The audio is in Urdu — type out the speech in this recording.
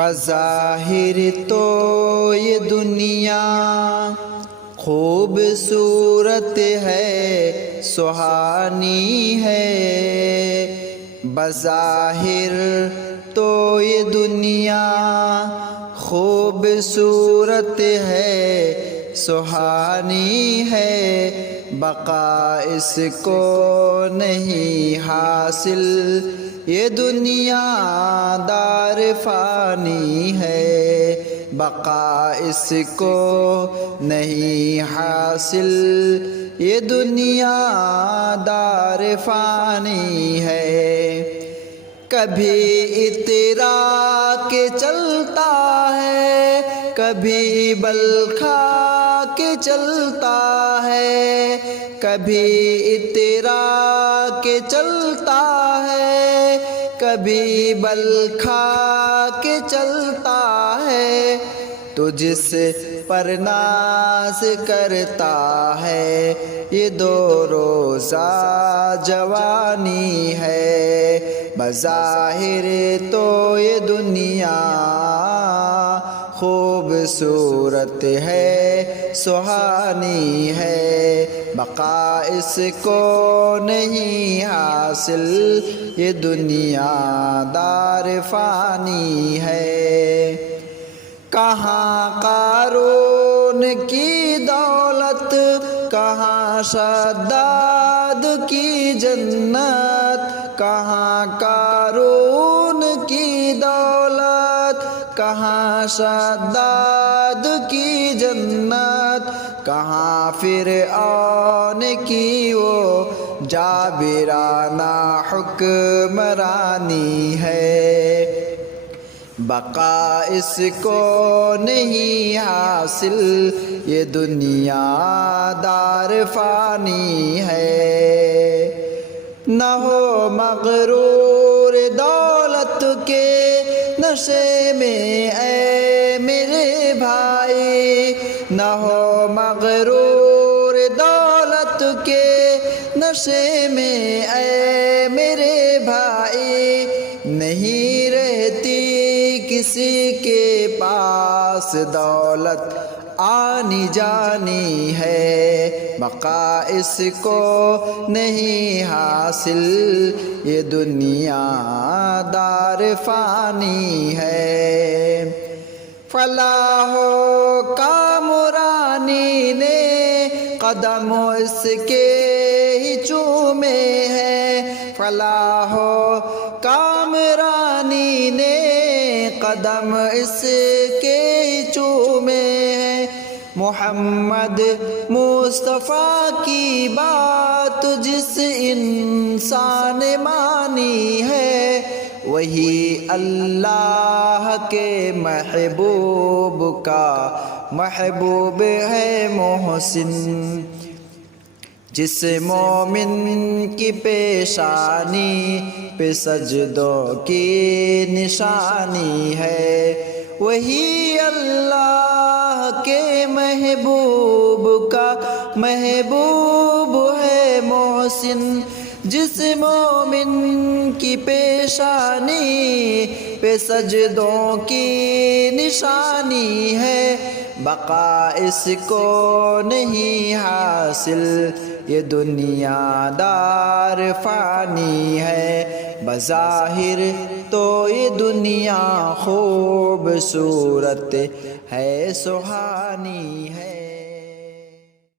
بظاہر تو یہ دنیا خوبصورت ہے، سہانی ہے۔ بظاہر تو یہ دنیا خوبصورت ہے، سہانی ہے۔ بقا اس کو نہیں حاصل، یہ دنیا دار فانی ہے۔ بقا اس کو نہیں حاصل، یہ دنیا دار فانی ہے۔ کبھی اترا کے چلتا ہے، کبھی بل کھا کے چلتا ہے۔ کبھی اترا کے چلتا ہے، کبھی بل کھا کے چلتا ہے۔ تو جس پر ناز کرتا ہے، یہ دو روزہ جوانی ہے۔ بظاہر تو یہ دنیا خوبصورت ہے، سہانی ہے۔ بقا اس کو نہیں حاصل، یہ دنیا دار فانی ہے۔ کہاں قارون کی دولت، کہاں شداد کی جنت۔ کہاں قارون کی دولت، کہاں شداد کی جنت۔ کہاں فرعون کی وہ جابرانہ حکمرانی ہے۔ بقا اس کو نہیں حاصل، یہ دنیا دار فانی ہے۔ نہ ہو مغرور دولت کے نشے میں اے میرے بھائی، نہ ہو مغرور دولت کے نشے میں اے میرے بھائی۔ نہیں رہتی کسی کے پاس دولت، آنی جانی ہے۔ بقا اس کو نہیں حاصل، یہ دنیا دار فانی ہے۔ فلاح و کامرانی نے قدم اس کے ہی چومے ہیں۔ فلاح و کامرانی نے قدم اس کے ہی چومے ہیں۔ محمد مصطفیٰ کی بات جس انسان نے مانی ہے، وہی اللہ کے محبوب کا محبوب ہے محسن۔ جس مومن کی پیشانی پہ سجدوں کی نشانی ہے، وہی اللہ کے محبوب کا محبوب ہے محسن۔ جس مومن کی پیشانی پہ سجدوں کی نشانی ہے، بقا اس کو نہیں حاصل، یہ دنیا دار فانی ہے۔ بظاہر تو یہ دنیا خوبصورت ہے، سہانی ہے۔